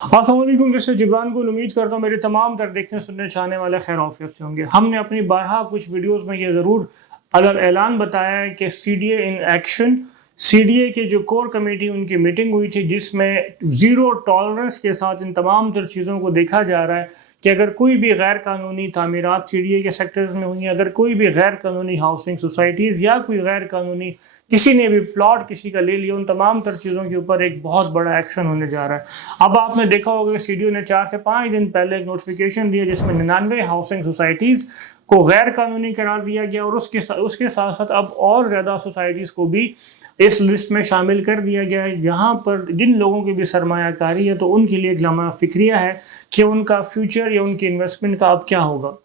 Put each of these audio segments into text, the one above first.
अस्सलाम वालेकुम। मिस्टर जिब्रान को उम्मीद करता हूँ मेरे तमाम तर देखने सुनने चाहने वाले खैर आफियत से होंगे। हमने अपनी बारहा कुछ वीडियोस में ये ज़रूर ऐलान बताया है कि सीडीए इन एक्शन, सीडीए के जो कोर कमेटी उनकी मीटिंग हुई थी जिसमें ज़ीरो टॉलरेंस के साथ इन तमाम तर चीज़ों को देखा जा रहा है कि अगर कोई भी गैर कानूनी तामीरात सीडीए के सेक्टर्स में हुई, अगर कोई भी गैर कानूनी हाउसिंग सोसाइटीज़ या कोई गैर कानूनी किसी ने भी प्लॉट किसी का ले लिया, उन तमाम तर चीज़ों के ऊपर एक बहुत बड़ा एक्शन होने जा रहा है। अब आपने देखा होगा कि सीडीओ ने 4 से 5 दिन पहले एक नोटिफिकेशन दिया जिसमें 99 हाउसिंग सोसाइटीज़ को गैर कानूनी करार दिया गया और उसके साथ साथ अब और ज़्यादा सोसाइटीज़ को भी इस लिस्ट में शामिल कर दिया गया है, जहाँ पर जिन लोगों की भी सरमायाकारी है तो उनके लिए एक लम्हा फिक्रिया है कि उनका फ्यूचर या उनकी इन्वेस्टमेंट का अब क्या होगा।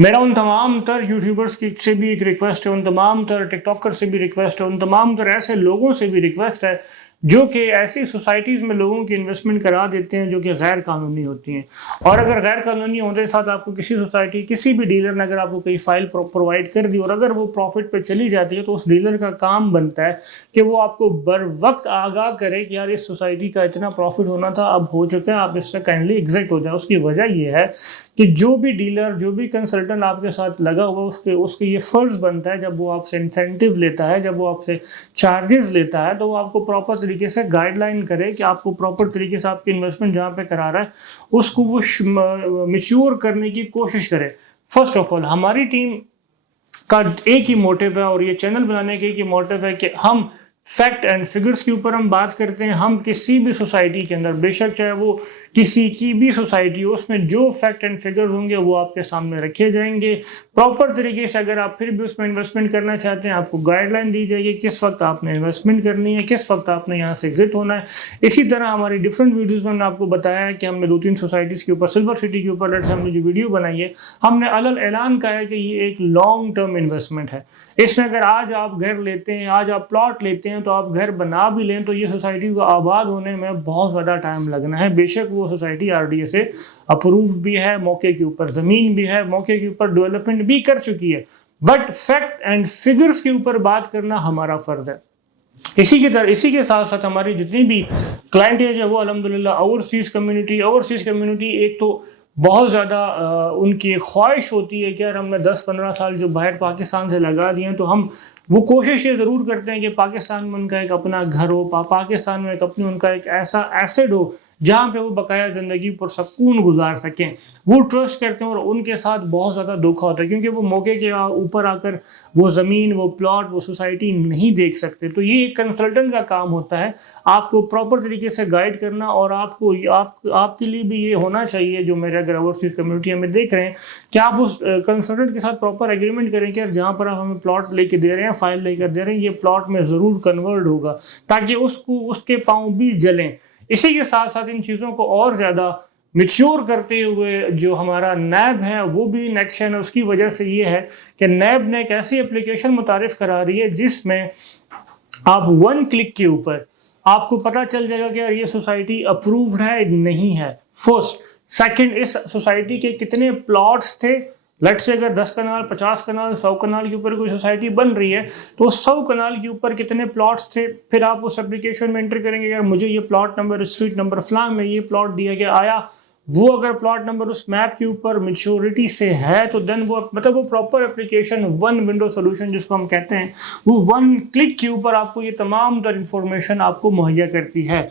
मेरा उन तमाम तर यूट्यूबर्स की से भी एक रिक्वेस्ट है, उन तमाम तर टिकटॉकर से भी रिक्वेस्ट है, उन तमाम तर ऐसे लोगों से भी रिक्वेस्ट है जो कि ऐसी सोसाइटीज़ में लोगों की इन्वेस्टमेंट करा देते हैं जो कि गैर कानूनी होती हैं। और अगर गैर कानूनी होने के साथ आपको किसी सोसाइटी किसी भी डीलर ने अगर आपको कोई फाइल प्रोवाइड कर दी और अगर वो प्रॉफिट पे चली जाती है तो उस डीलर का काम बनता है कि वो आपको बर वक्त आगाह करे कि यार इस सोसाइटी का इतना प्रॉफिट होना था, अब हो चुका है, आप इससे काइंडली एग्जिट हो जाए। उसकी वजह ये है कि जो भी डीलर जो भी कंसल्टेंट आपके साथ लगा हुआ उसके ये फ़र्ज़ बनता है जब वो आपसे इंसेंटिव लेता है, जब वो आपसे चार्जेस लेता है तो वो आपको प्रॉपर तरीके से गाइडलाइन करे कि आपको प्रॉपर तरीके से आपकी इन्वेस्टमेंट जहाँ पे करा रहा है उसको वो मैच्योर करने की कोशिश करे। फर्स्ट ऑफ ऑल हमारी टीम का एक ही मोटिव है और ये चैनल बनाने का एक ही मोटिव है कि हम फैक्ट एंड फिगर्स के ऊपर हम बात करते हैं। हम किसी भी सोसाइटी के अंदर, बेशक चाहे वो किसी की भी सोसाइटी हो, उसमें जो फैक्ट एंड फिगर्स होंगे वो आपके सामने रखे जाएंगे प्रॉपर तरीके से। अगर आप फिर भी उसमें इन्वेस्टमेंट करना चाहते हैं आपको गाइडलाइन दी जाएगी किस वक्त आपने इन्वेस्टमेंट करनी है, किस वक्त आपने यहाँ से एग्जिट होना है। इसी तरह हमारी डिफरेंट वीडियोज़ में हमने आपको बताया है कि हमने 2-3 सोसाइटीज़ के ऊपर, सिल्वर सिटी के ऊपर हमने जो वीडियो बनाई है, हमने ऐलान कहा है कि ये एक लॉन्ग टर्म इन्वेस्टमेंट है। इसमें अगर आज आप घर लेते हैं, आज आप प्लॉट लेते हैं तो आप घर बना भी लें तो ये सोसाइटी को आबाद होने में बहुत ज़्यादा टाइम लगना है। बेशक वो सोसाइटी आरडीए से अप्रूव्ड भी है, मौके के ऊपर ज़मीन भी है, मौके के ऊपर डेवलपमेंट भी कर चुकी है, बट फैक्ट एंड फिगर्स के ऊपर बात करना हमारा फ़र्ज़ है। इसी के साथ साथ हमारी जितनी भी क्लाइंटेज है वो अल्हम्दुलिल्लाह ओवरसीज़ कम्युनिटी एक तो बहुत ज़्यादा उनकी एक ख्वाहिश होती है कि यार हमने 10-15 साल जो बाहर पाकिस्तान से लगा दिए हैं तो हम वो कोशिश ये ज़रूर करते हैं कि पाकिस्तान में उनका एक अपना घर हो, पाकिस्तान में एक अपनी उनका एक ऐसा एसेट हो जहाँ पे वो बकाया ज़िंदगी पर सुकून गुजार सकें। वो ट्रस्ट करते हैं और उनके साथ बहुत ज़्यादा धोखा होता है क्योंकि वो मौके के ऊपर आकर वो ज़मीन, वो प्लॉट, वो सोसाइटी नहीं देख सकते। तो ये एक कंसल्टेंट का काम होता है आपको प्रॉपर तरीके से गाइड करना और आपके लिए भी ये होना चाहिए, जो मेरे अगर ओवरसीज़ कम्युनिटी हमें देख रहे हैं, कि आप उस कंसल्टेंट के साथ प्रॉपर एग्रीमेंट करें कि जहाँ पर आप हमें प्लॉट लेके दे रहे हैं, फाइल लेकर दे रहे हैं, ये प्लॉट में ज़रूर कन्वर्ट होगा ताकि उसके पाँव भी जलें। इसी के साथ साथ इन चीज़ों को और ज़्यादा मैच्योर करते हुए जो हमारा नैब है वो भी इन एक्शन है। उसकी वजह से ये है कि नैब ने एक ऐसी एप्लीकेशन मुतारिफ़ करा रही है जिसमें आप 1 क्लिक के ऊपर आपको पता चल जाएगा कि यार ये सोसाइटी अप्रूव्ड है नहीं है। फर्स्ट, सेकंड, इस सोसाइटी के कितने प्लॉट्स थे। लेट से अगर 10 कनाल, 50 कनाल, 100 कनाल के ऊपर कोई सोसाइटी बन रही है तो 100 कनाल के ऊपर कितने प्लॉट्स थे। फिर आप उस एप्लीकेशन में एंटर करेंगे यार मुझे ये प्लॉट नंबर, स्ट्रीट नंबर फलां में ये प्लॉट दिया गया आया, वो अगर प्लॉट नंबर उस मैप के ऊपर मैच्योरिटी से है तो देन वो मतलब वो प्रॉपर एप्लीकेशन, 1 विंडो सोल्यूशन जिसको हम कहते हैं, वो 1 क्लिक के ऊपर आपको ये तमाम तर इंफॉर्मेशन आपको मुहैया करती है।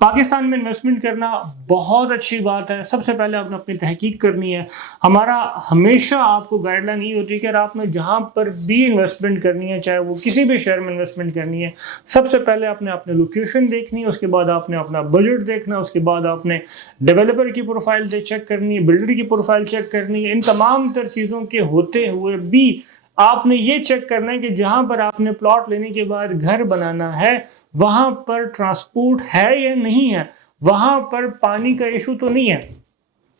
पाकिस्तान में इन्वेस्टमेंट करना बहुत अच्छी बात है। सबसे पहले आपने अपनी तहकीक करनी है। हमारा हमेशा आपको गाइडलाइन ये होती है कि आपने जहाँ पर भी इन्वेस्टमेंट करनी है, चाहे वो किसी भी शहर में इन्वेस्टमेंट करनी है, सबसे पहले आपने अपने लोकेशन देखनी है, उसके बाद आपने अपना बजट देखना, उसके बाद आपने डेवलपर की प्रोफाइल चेक करनी है, बिल्डर की प्रोफाइल चेक करनी है। इन तमाम तर चीज़ों के होते हुए भी आपने ये चेक करना है कि जहाँ पर आपने प्लॉट लेने के बाद घर बनाना है वहाँ पर ट्रांसपोर्ट है या नहीं है, वहाँ पर पानी का इशू तो नहीं है।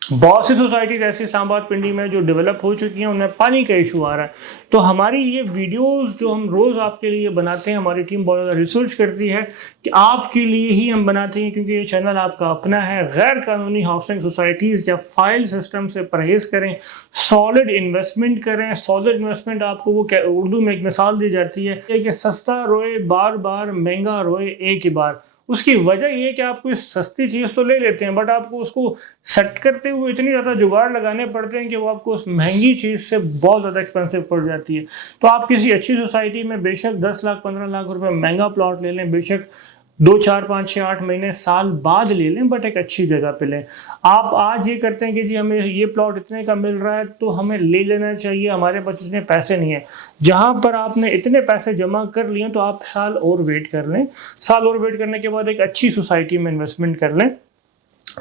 बहुत सी सोसाइटीज ऐसी इस्लामाबाद पिंडी में जो डेवलप हो चुकी हैं उनमें पानी का इशू आ रहा है। तो हमारी ये वीडियोस जो हम रोज़ आपके लिए बनाते हैं, हमारी टीम बहुत ज़्यादा रिसर्च करती है कि आपके लिए ही हम बनाते हैं क्योंकि ये चैनल आपका अपना है। गैर कानूनी हाउसिंग सोसाइटीज़ या फाइल सिस्टम से परहेज़ करें, सॉलिड इन्वेस्टमेंट करें। सॉलिड इन्वेस्टमेंट आपको वो उर्दू में एक मिसाल दी जाती है कि सस्ता रोए बार बार, महंगा रोए एक ही बार। اس کی وجہ یہ ہے کہ آپ کوئی سستی چیز تو لے لیتے ہیں بٹ آپ کو اس کو سیٹ کرتے ہوئے اتنی زیادہ جگاڑ لگانے پڑتے ہیں کہ وہ آپ کو اس مہنگی چیز سے بہت زیادہ ایکسپینسو پڑ جاتی ہے. تو آپ کسی اچھی سوسائٹی میں بے شک 10 لاکھ 15 لاکھ روپے مہنگا پلاٹ لے لیں, بے شک 2 4 5 6 8 مہینے سال بعد لے لیں, بٹ ایک اچھی جگہ پہ لیں. آپ آج یہ کرتے ہیں کہ جی ہمیں یہ پلاٹ اتنے کا مل رہا ہے تو ہمیں لے لینا چاہیے, ہمارے پاس اتنے پیسے نہیں ہیں. جہاں پر آپ نے اتنے پیسے جمع کر لیے تو آپ سال اور ویٹ کر لیں, سال اور ویٹ کرنے کے بعد ایک اچھی سوسائٹی میں انویسٹمنٹ کر لیں.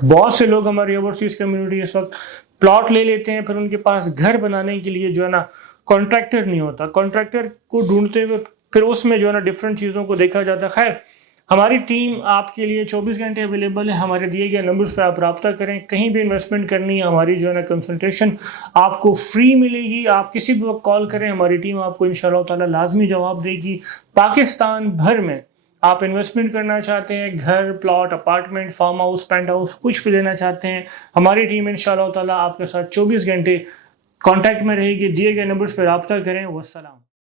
بہت سے لوگ ہماری اوورسیز کمیونٹی اس وقت پلاٹ لے لیتے ہیں, پھر ان کے پاس گھر بنانے کے لیے جو ہے نا کانٹریکٹر نہیں ہوتا, کانٹریکٹر کو ڈھونڈتے ہوئے پھر اس میں جو ہے نا ڈفرینٹ چیزوں کو دیکھا جاتا ہے. خیر, ہماری ٹیم آپ کے لیے 24 گھنٹے اویلیبل ہے. ہمارے دیے گئے نمبرز پہ آپ رابطہ کریں. کہیں بھی انویسٹمنٹ کرنی ہے ہماری جو ہے نا کنسلٹیشن آپ کو فری ملے گی. آپ کسی بھی وقت کال کریں, ہماری ٹیم آپ کو انشاءاللہ تعالی لازمی جواب دے گی. پاکستان بھر میں آپ انویسٹمنٹ کرنا چاہتے ہیں, گھر, plot, apartment, farm house, penthouse, کچھ بھی لینا چاہتے ہیں, ہماری ٹیم انشاءاللہ تعالی آپ کے ساتھ 24 گھنٹے کانٹیکٹ میں رہے گی. دیے گئے نمبرز پہ رابطہ کریں. والسلام.